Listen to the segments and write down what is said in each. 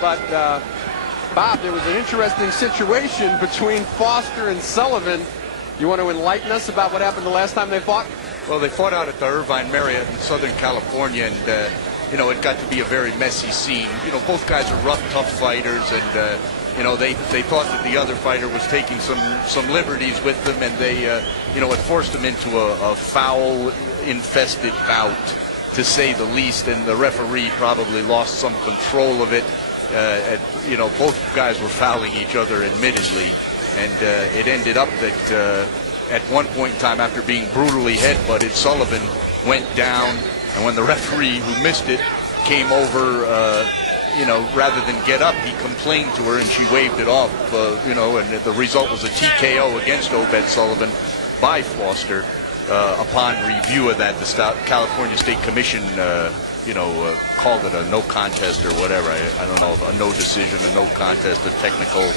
But, Bob, there was an interesting situation between Foster and Sullivan. You want to enlighten us about what happened the last time they fought? Well, they fought out at the Irvine Marriott in Southern California, and, you know, it got to be a very messy scene. You know, both guys are rough, tough fighters, and, you know, they thought that the other fighter was taking some liberties with them, and they, you know, it forced them into a foul-infested bout, to say the least, and the referee probably lost some control of it. You know, both guys were fouling each other, admittedly, and it ended up that at one point in time, after being brutally headbutted, Sullivan went down, and when the referee, who missed it, came over, you know, rather than get up, he complained to her, and she waved it off, you know, and the result was a TKO against Obed Sullivan by Foster. Upon review of that, the California State Commission, you know, called it a no contest or whatever. I don't know, a no decision, a no contest, a technical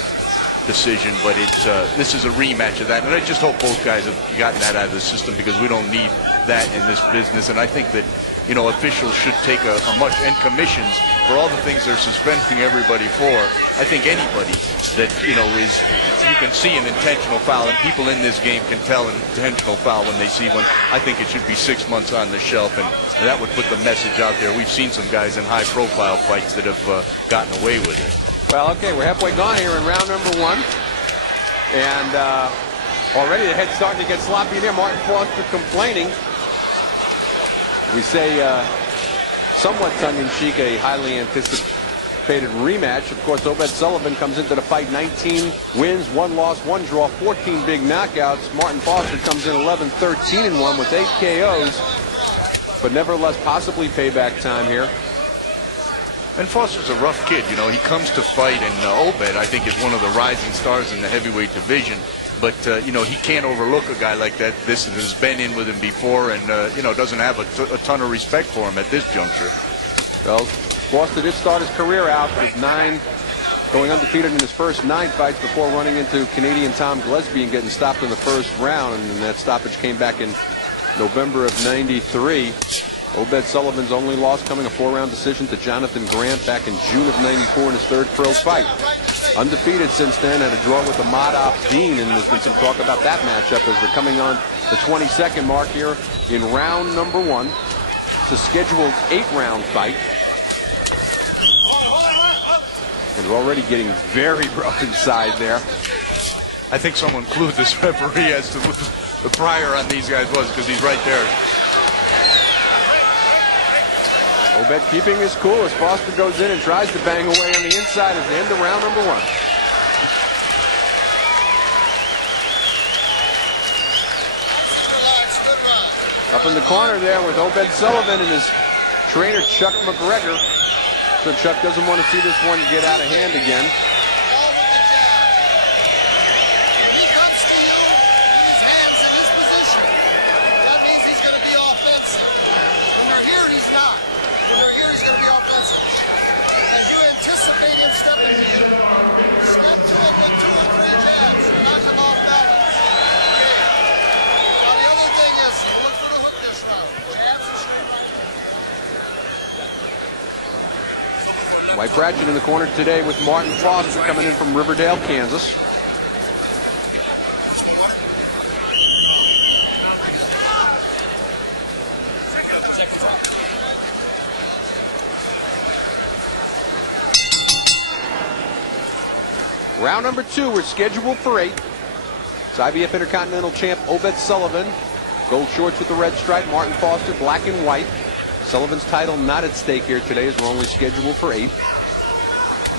decision, but it's this is a rematch of that, and I just hope both guys have gotten that out of the system, because we don't need that in this business. And I think that, you know, officials should take a much, and commissions, for all the things they're suspending everybody for. I think anybody that, you know, you can see an intentional foul, and people in this game can tell an intentional foul when they see one. I think it should be 6 months on the shelf, and that would put the message out there. We've seen some guys in high-profile fights that have gotten away with it. Well, okay, we're halfway gone here in round number 1. And already the head's starting to get sloppy in here. Martin Foster complaining. We say somewhat tongue-in-cheek, a highly anticipated rematch. Of course, Obed Sullivan comes into the fight 19 wins, 1 loss, 1 draw, 14 big knockouts. Martin Foster comes in 11-13-1 with 8 KOs. But nevertheless, possibly payback time here. And Foster's a rough kid, you know. He comes to fight, and Obed, I think, is one of the rising stars in the heavyweight division. But, you know, he can't overlook a guy like that. This has been in with him before, and, you know, doesn't have a ton of respect for him at this juncture. Well, Foster did start his career out with 9, going undefeated in his first 9 fights before running into Canadian Tom Gillespie and getting stopped in the first round. And that stoppage came back in November of '93. Obed Sullivan's only loss coming a 4-round decision to Jonathan Grant back in June of '94 in his 3rd pro fight. Undefeated since then, had a draw with Ahmad Abdeen, and there's been some talk about that matchup as we're coming on the 22nd mark here in round number 1. It's a scheduled 8-round fight. And we're already getting very rough inside there. I think someone clued this referee as to what the prior on these guys was, because he's right there. Obed keeping his cool as Foster goes in and tries to bang away on the inside at the end of round number 1. Up in the corner there with Obed Sullivan and his trainer Chuck McGregor. So Chuck doesn't want to see this one get out of hand again. White Pratchett in the corner today with Martin Foster coming in from Riverdale, Kansas. Round number 2, we're scheduled for 8. It's IBF Intercontinental champ Obed Sullivan. Gold shorts with the red stripe. Martin Foster, black and white. Sullivan's title not at stake here today as we're only scheduled for 8.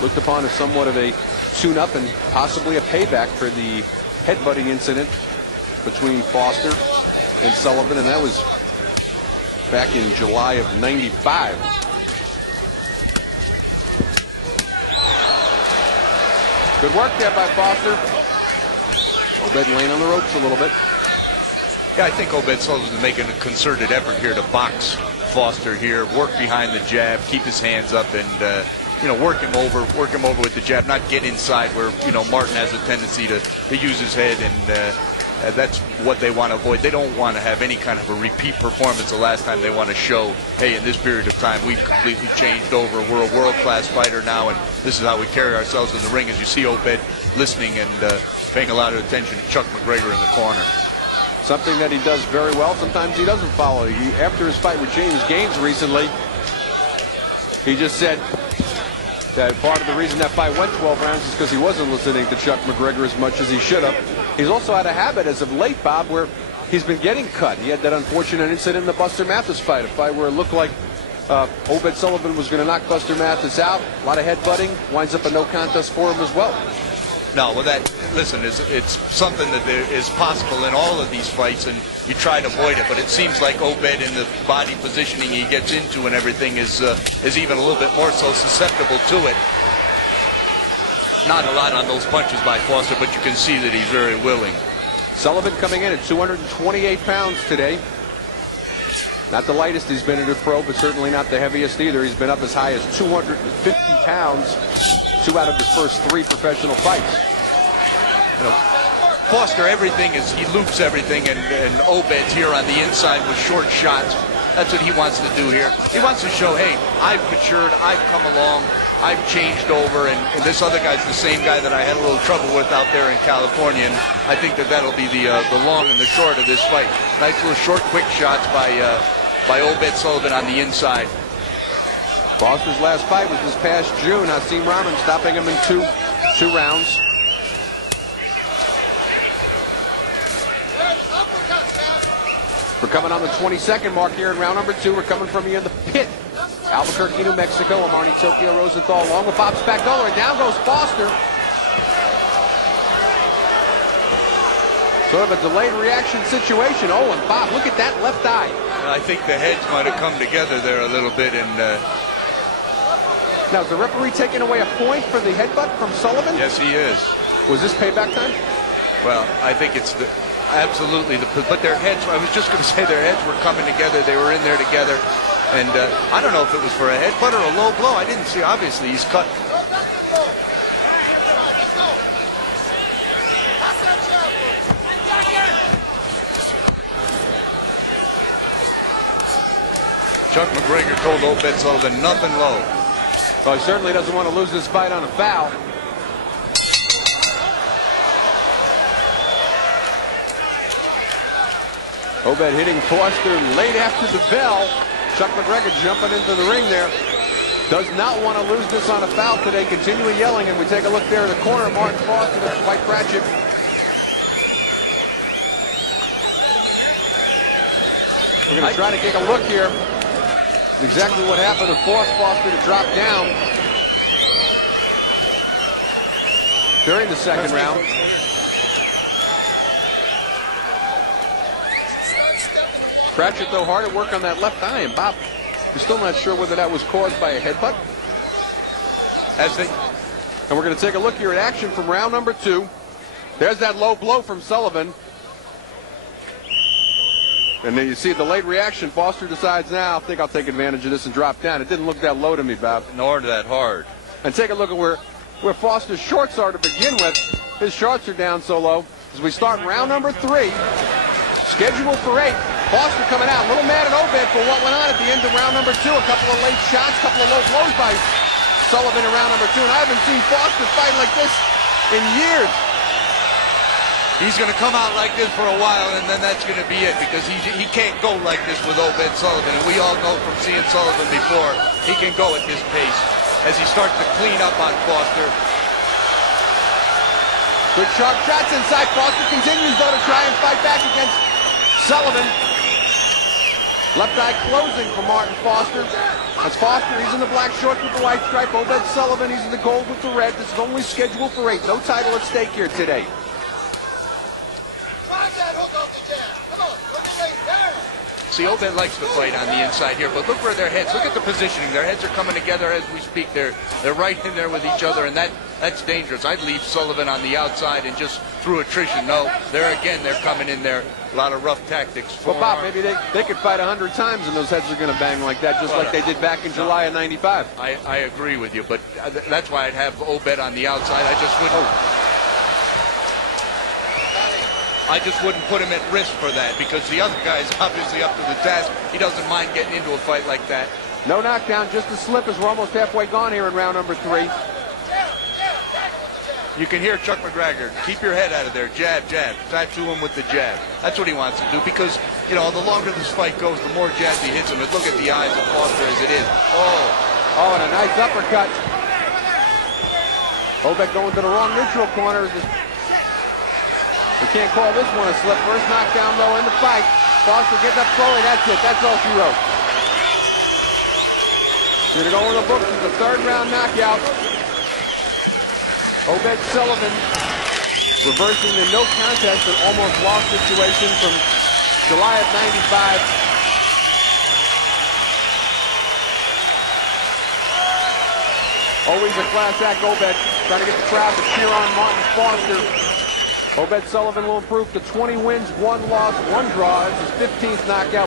Looked upon as somewhat of a tune-up and possibly a payback for the headbutting incident between Foster and Sullivan, and that was back in July of '95. Good work there by Foster. Obed laying on the ropes a little bit. Yeah, I think Obed Sullivan's making a concerted effort here to box Foster here, work behind the jab, keep his hands up, and you know, work him over with the jab, not get inside where, you know, Martin has a tendency to use his head and that's what they want to avoid. They don't want to have any kind of a repeat performance the last time. They want to show, hey, in this period of time, we've completely changed over. We're a world-class fighter now, and this is how we carry ourselves in the ring. As you see Obed listening and paying a lot of attention to Chuck McGregor in the corner. Something that he does very well. Sometimes he doesn't follow. After his fight with James Gaines recently, he just said that part of the reason that fight went 12 rounds is because he wasn't listening to Chuck McGregor as much as he should have. He's also had a habit as of late, Bob, where he's been getting cut. He had that unfortunate incident in the Buster Mathis fight, a fight where it looked like Obed Sullivan was going to knock Buster Mathis out. A lot of headbutting. Winds up a no contest for him as well. No, well, listen, it's something that is possible in all of these fights, and you try to avoid it. But it seems like Obed, in the body positioning he gets into and everything, is even a little bit more so susceptible to it. Not a lot on those punches by Foster, but you can see that he's very willing. Sullivan coming in at 228 pounds today. Not the lightest he's been in a pro, but certainly not the heaviest either. He's been up as high as 250 pounds. 2 out of his first 3 professional fights. You know, Foster, everything is, he loops everything, and Obed's here on the inside with short shots. That's what he wants to do here. He wants to show, hey, I've matured, I've come along, I've changed over, and this other guy's the same guy that I had a little trouble with out there in California, and I think that that'll be the long and the short of this fight. Nice little short, quick shots by Obed Sullivan on the inside. Foster's last fight was this past June. Hasim Rahman stopping him in two rounds. We're coming on the 22nd mark here in round number 2. We're coming from you in the pit. Albuquerque, New Mexico. Amarni Tokyo Rosenthal along with Bob Spagnola. And down goes Foster. Sort of a delayed reaction situation. Oh, and Bob, look at that left eye. I think the heads might have come together there a little bit, and now, is the referee taking away a point for the headbutt from Sullivan? Yes, he is. Was this payback time? Well, I think it's absolutely but their heads, I was just going to say their heads were coming together. They were in there together. And I don't know if it was for a headbutt or a low blow. I didn't see. Obviously, he's cut. Chuck McGregor told Obed Sullivan nothing low. Well, he certainly doesn't want to lose this fight on a foul. Obed hitting Foster late after the bell. Chuck McGregor jumping into the ring there. Does not want to lose this on a foul today. Continuing yelling, and we take a look there in the corner. Martin Foster, that's White Pratchett. We're going to try to take a look here. Exactly what happened to force Foster to drop down during the second round. Pratchett, though, hard at work on that left eye, and Bob, we're still not sure whether that was caused by a headbutt. And we're going to take a look here at action from round number 2. There's that low blow from Sullivan. And then you see the late reaction. Foster decides now, I think I'll take advantage of this and drop down. It didn't look that low to me, Bob. Nor that hard. And take a look at where Foster's shorts are to begin with. His shorts are down so low. As we start round number 3, scheduled for 8. Foster coming out, a little mad at Obed for what went on at the end of round number 2. A couple of late shots, a couple of low blows by Sullivan in round number 2. And I haven't seen Foster fight like this in years. He's going to come out like this for a while, and then that's going to be it, because he can't go like this with Obed Sullivan. And we all know from seeing Sullivan before, he can go at this pace as he starts to clean up on Foster. Good sharp shots inside. Foster continues, though, to try and fight back against Sullivan. Left eye closing for Martin Foster. That's Foster. He's in the black shorts with the white stripe. Obed Sullivan, he's in the gold with the red. This is only scheduled for 8. No title at stake here today. See, Obed likes to fight on the inside here, but look where their heads, look at the positioning. Their heads are coming together as we speak. They're right in there with each other, and that's dangerous. I'd leave Sullivan on the outside and just through attrition. No, they're coming in there. A lot of rough tactics. Well, Bob, maybe they could fight 100 times and those heads are going to bang like that, just like they did back in July of '95. I agree with you, but that's why I'd have Obed on the outside. I just wouldn't. I just wouldn't put him at risk for that because the other guy is obviously up to the task. He doesn't mind getting into a fight like that. No knockdown, just a slip as we're almost halfway gone here in round number 3. You can hear Chuck McGregor, keep your head out of there, jab, jab, tattoo him with the jab. That's what he wants to do because, you know, the longer this fight goes, the more jabs he hits him. And look at the eyes of Foster as it is. Oh, and a nice uppercut. Obed going to the wrong neutral corner. We can't call this one a slip. First knockdown, though, in the fight. Foster getting up slowly. That's it. That's all she wrote. Should it go in the books as a third-round knockout. Obed Sullivan reversing the no contest and almost lost situation from July of '95. Always a class act, Obed, trying to get the crowd to cheer on Martin Foster. Obed Sullivan will improve to 20 wins, 1 loss, 1 draw. It's his 15th knockout.